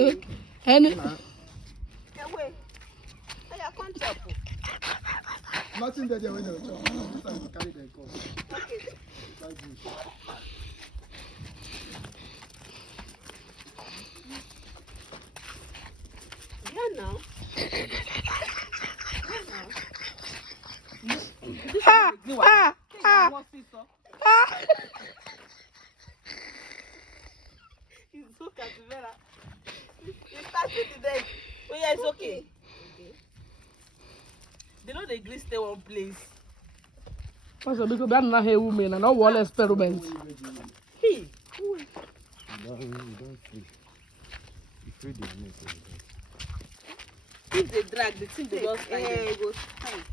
And Nothing there when they carry their cup. Yeah, now. It's so captivera. It's starting today. Oh yeah, it's okay. They know the grease stay one place. Pastor, because we are not here women and all experiment. Hey. You don't free. You free the mess. If they drag the thing, they just tight.